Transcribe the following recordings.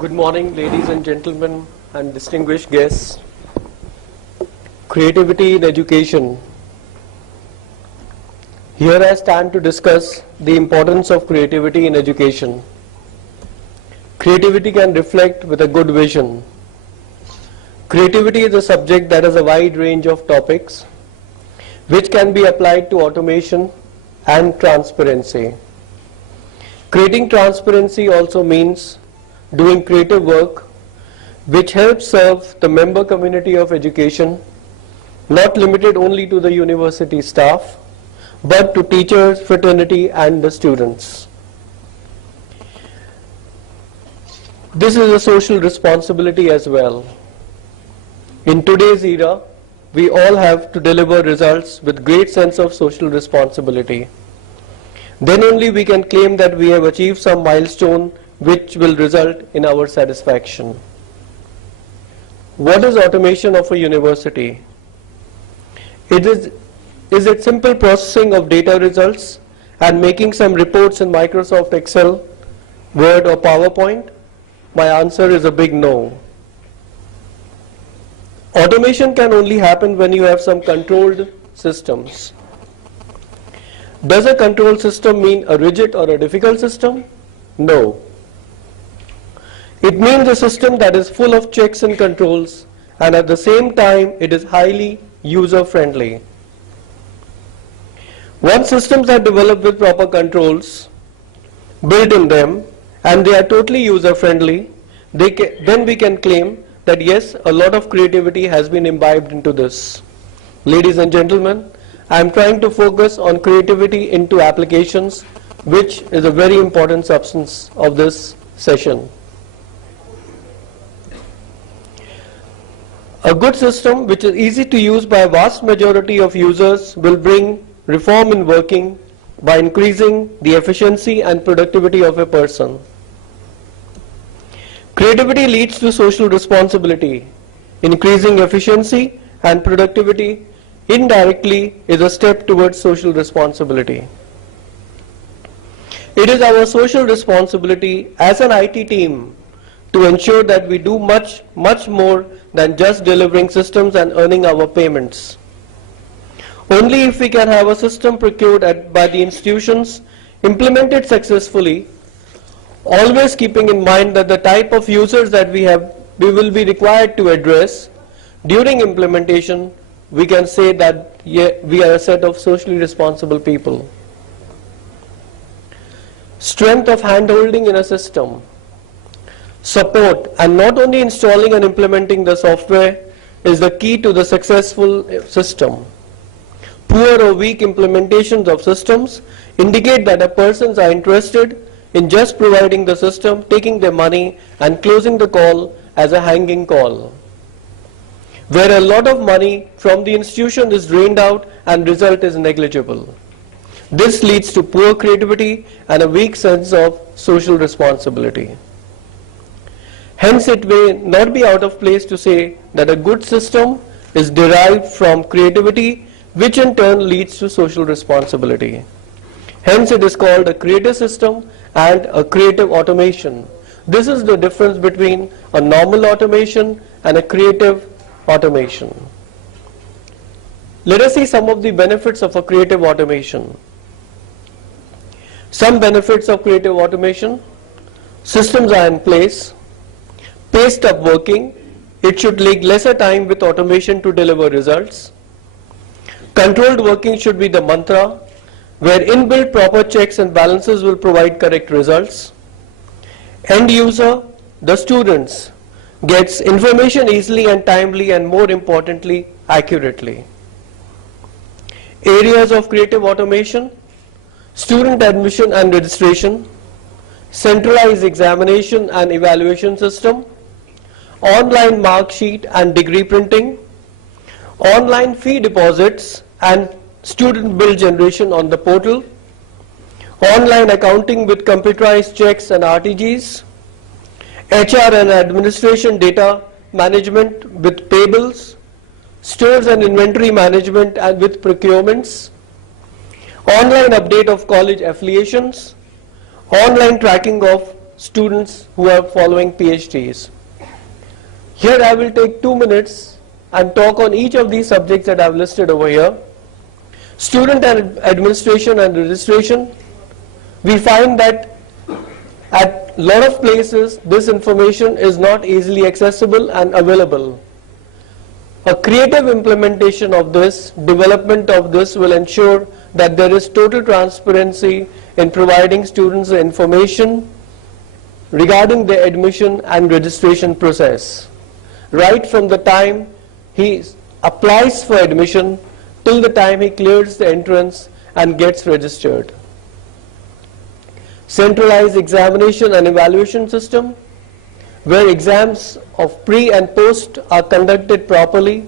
Good morning, ladies and gentlemen and distinguished guests. Creativity in education. Here I stand to discuss the importance of creativity in education. Creativity can reflect with a good vision. Creativity is a subject that has a wide range of topics which can be applied to automation and transparency. Creating transparency also means doing creative work which helps serve the member community of education, not limited only to the university staff, but to teachers, fraternity and the students. This is a social responsibility as well. In today's era, we all have to deliver results with great sense of social responsibility. Then only we can claim that we have achieved some milestone which will result in our satisfaction. What is automation of a university? Is it simple processing of data results and making some reports in Microsoft Excel, Word or PowerPoint? My answer is a big no. Automation can only happen when you have some controlled systems. Does a control system mean a rigid or a difficult system? No. It means a system that is full of checks and controls, and at the same time it is highly user-friendly. Once systems are developed with proper controls built in them and they are totally user-friendly, then we can claim that yes, a lot of creativity has been imbibed into this. Ladies and gentlemen, I am trying to focus on creativity into applications, which is a very important substance of this session. A good system which is easy to use by a vast majority of users will bring reform in working by increasing the efficiency and productivity of a person. Creativity leads to social responsibility. Increasing efficiency and productivity indirectly is a step towards social responsibility. It is our social responsibility as an IT team to ensure that we do much more than just delivering systems and earning our payments. Only if we can have a system procured by the institutions implemented successfully, always keeping in mind that the type of users that we will be required to address during implementation, we can say that we are a set of socially responsible people. Strength of hand-holding in a system. Support and not only installing and implementing the software is the key to the successful system. Poor or weak implementations of systems indicate that a persons are interested in just providing the system, taking their money and closing the call as a hanging call, where a lot of money from the institution is drained out and result is negligible. This leads to poor creativity and a weak sense of social responsibility. Hence, it may not be out of place to say that a good system is derived from creativity, which in turn leads to social responsibility. Hence, it is called a creative system and a creative automation. This is the difference between a normal automation and a creative automation. Let us see some of the benefits of a creative automation. Some benefits of creative automation: systems are in place, paced up working, it should take lesser time with automation to deliver results. Controlled working should be the mantra, where inbuilt proper checks and balances will provide correct results. End user, the students, gets information easily and timely and more importantly, accurately. Areas of creative automation: student admission and registration, centralized examination and evaluation system, online mark sheet and degree printing, online fee deposits and student bill generation on the portal, online accounting with computerized checks and RTGs, HR and administration data management with payables, stores and inventory management and with procurements, online update of college affiliations, online tracking of students who are following PhDs. Here I will take 2 minutes and talk on each of these subjects that I have listed over here. Student and administration and registration. We find that at a lot of places this information is not easily accessible and available. A creative implementation of this, development of this will ensure that there is total transparency in providing students the information regarding their admission and registration process, right from the time he applies for admission till the time he clears the entrance and gets registered. Centralized examination and evaluation system, where exams of pre and post are conducted properly,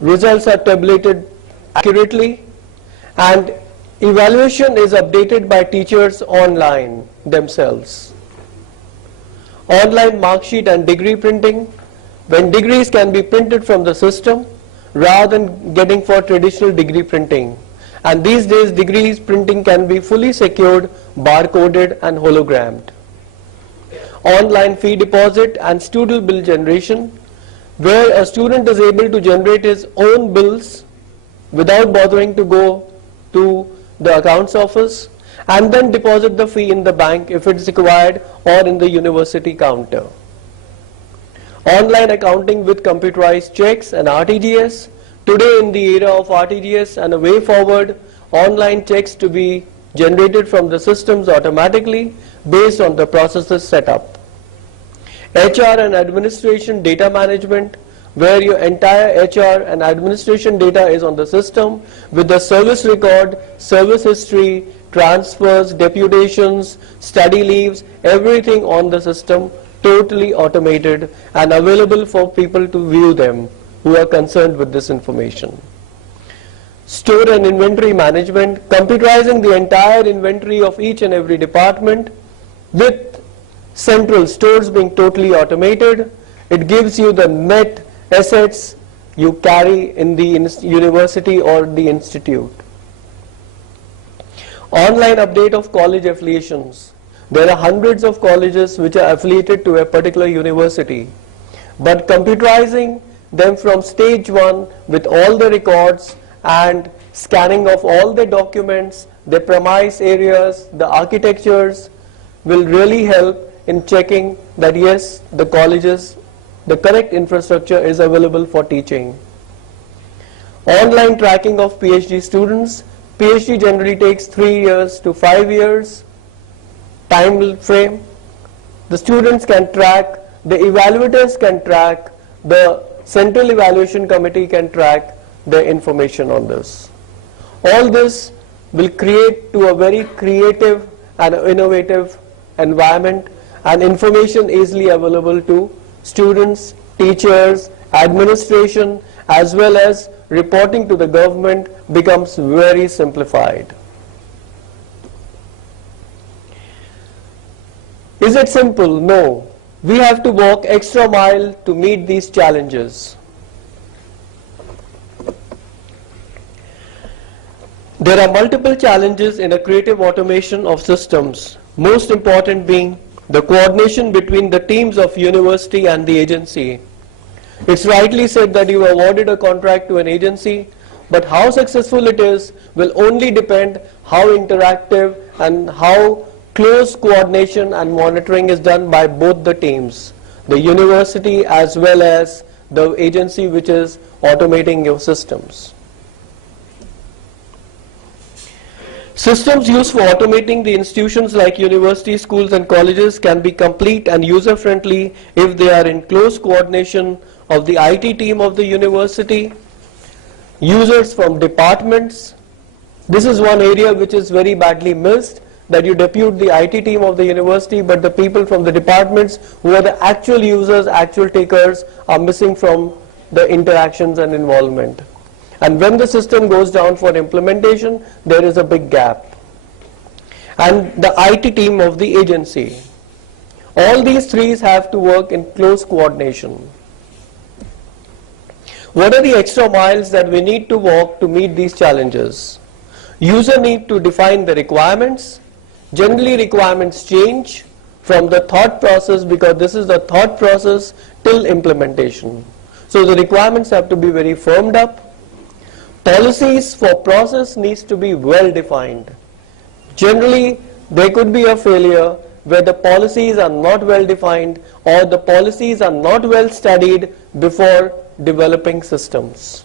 results are tabulated accurately, and evaluation is updated by teachers online themselves. Online mark sheet and degree printing, when degrees can be printed from the system rather than getting for traditional degree printing. And these days degrees printing can be fully secured, barcoded and hologrammed. Online fee deposit and student bill generation, where a student is able to generate his own bills without bothering to go to the accounts office, and then deposit the fee in the bank if it is required or in the university counter. Online accounting with computerized checks and RTGS. Today in the era of RTGS and a way forward, online checks to be generated from the systems automatically based on the processes set up. HR and administration data management, where your entire HR and administration data is on the system with the service record, service history, transfers, deputations, study leaves, everything on the system, totally automated and available for people to view them who are concerned with this information. Store and inventory management, computerizing the entire inventory of each and every department with central stores being totally automated. It gives you the net assets you carry in the university or the institute. Online update of college affiliations. There are hundreds of colleges which are affiliated to a particular university, but computerizing them from stage 1 with all the records and scanning of all the documents, the premise areas, the architectures will really help in checking that yes, the colleges, the correct infrastructure is available for teaching. Online tracking of PhD students. PhD generally takes 3 years to 5 years time frame. The students can track, the evaluators can track, the Central Evaluation Committee can track the information on this. All this will create to a very creative and innovative environment, and information easily available to students, teachers, administration, as well as reporting to the government becomes very simplified. Is it simple? No. We have to walk extra mile to meet these challenges. There are multiple challenges in a creative automation of systems, most important being the coordination between the teams of university and the agency. It's rightly said that you awarded a contract to an agency, but how successful it is will only depend how interactive and how close coordination and monitoring is done by both the teams, the university as well as the agency which is automating your systems. Systems used for automating the institutions like universities, schools and colleges can be complete and user-friendly if they are in close coordination of the IT team of the university, users from departments. This is one area which is very badly missed, that you depute the IT team of the university, but the people from the departments who are the actual users, actual takers, are missing from the interactions and involvement. And when the system goes down for implementation, there is a big gap. And the IT team of the agency. All these three have to work in close coordination. What are the extra miles that we need to walk to meet these challenges? User need to define the requirements. Generally requirements change from the thought process, because this is the thought process till implementation. So the requirements have to be very firmed up. Policies for process needs to be well defined. Generally, there could be a failure where the policies are not well defined or the policies are not well studied before developing systems.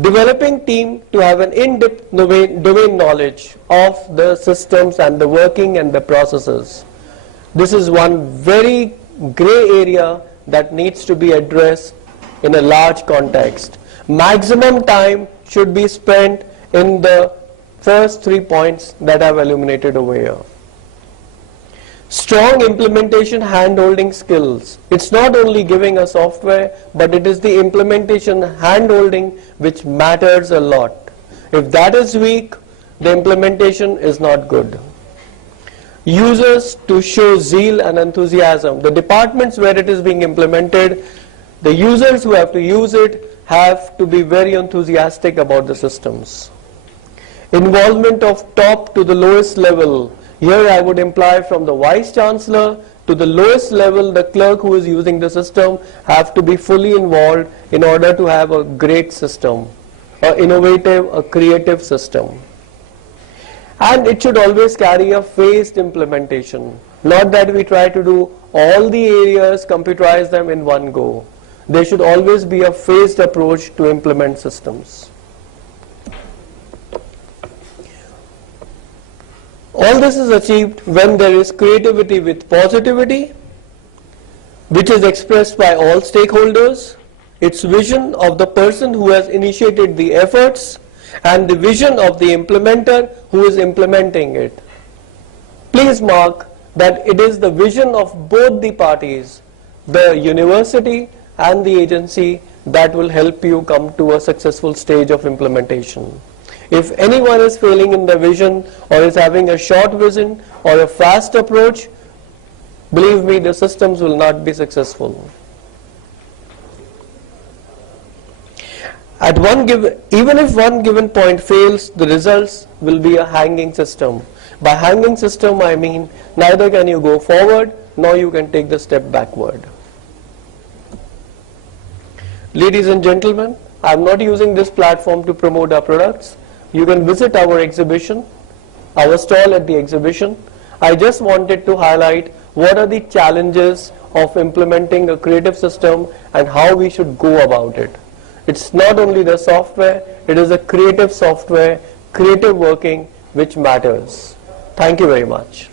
Developing team to have an in-depth domain knowledge of the systems and the working and the processes. This is one very gray area that needs to be addressed in a large context. Maximum time should be spent in the first 3 points that I've illuminated over here. Strong implementation hand-holding skills. It's not only giving a software, but it is the implementation hand-holding which matters a lot. If that is weak, the implementation is not good. Users to show zeal and enthusiasm. The departments where it is being implemented, the users who have to use it have to be very enthusiastic about the systems. Involvement of top to the lowest level. Here I would imply from the Vice Chancellor to the lowest level, the clerk who is using the system have to be fully involved in order to have a great system, an innovative, a creative system. And it should always carry a phased implementation. Not that we try to do all the areas, computerize them in one go. There should always be a phased approach to implement systems. All this is achieved when there is creativity with positivity, which is expressed by all stakeholders. It's vision of the person who has initiated the efforts and the vision of the implementer who is implementing it. Please mark that it is the vision of both the parties, the university and the agency, that will help you come to a successful stage of implementation. If anyone is failing in the vision or is having a short vision or a fast approach, believe me, the systems will not be successful. Even if one given point fails, the results will be a hanging system. By hanging system, I mean neither can you go forward nor you can take the step backward. Ladies and gentlemen, I am not using this platform to promote our products. You can visit our exhibition, our stall at the exhibition. I just wanted to highlight what are the challenges of implementing a creative system and how we should go about it. It's not only the software, it is a creative software, creative working which matters. Thank you very much.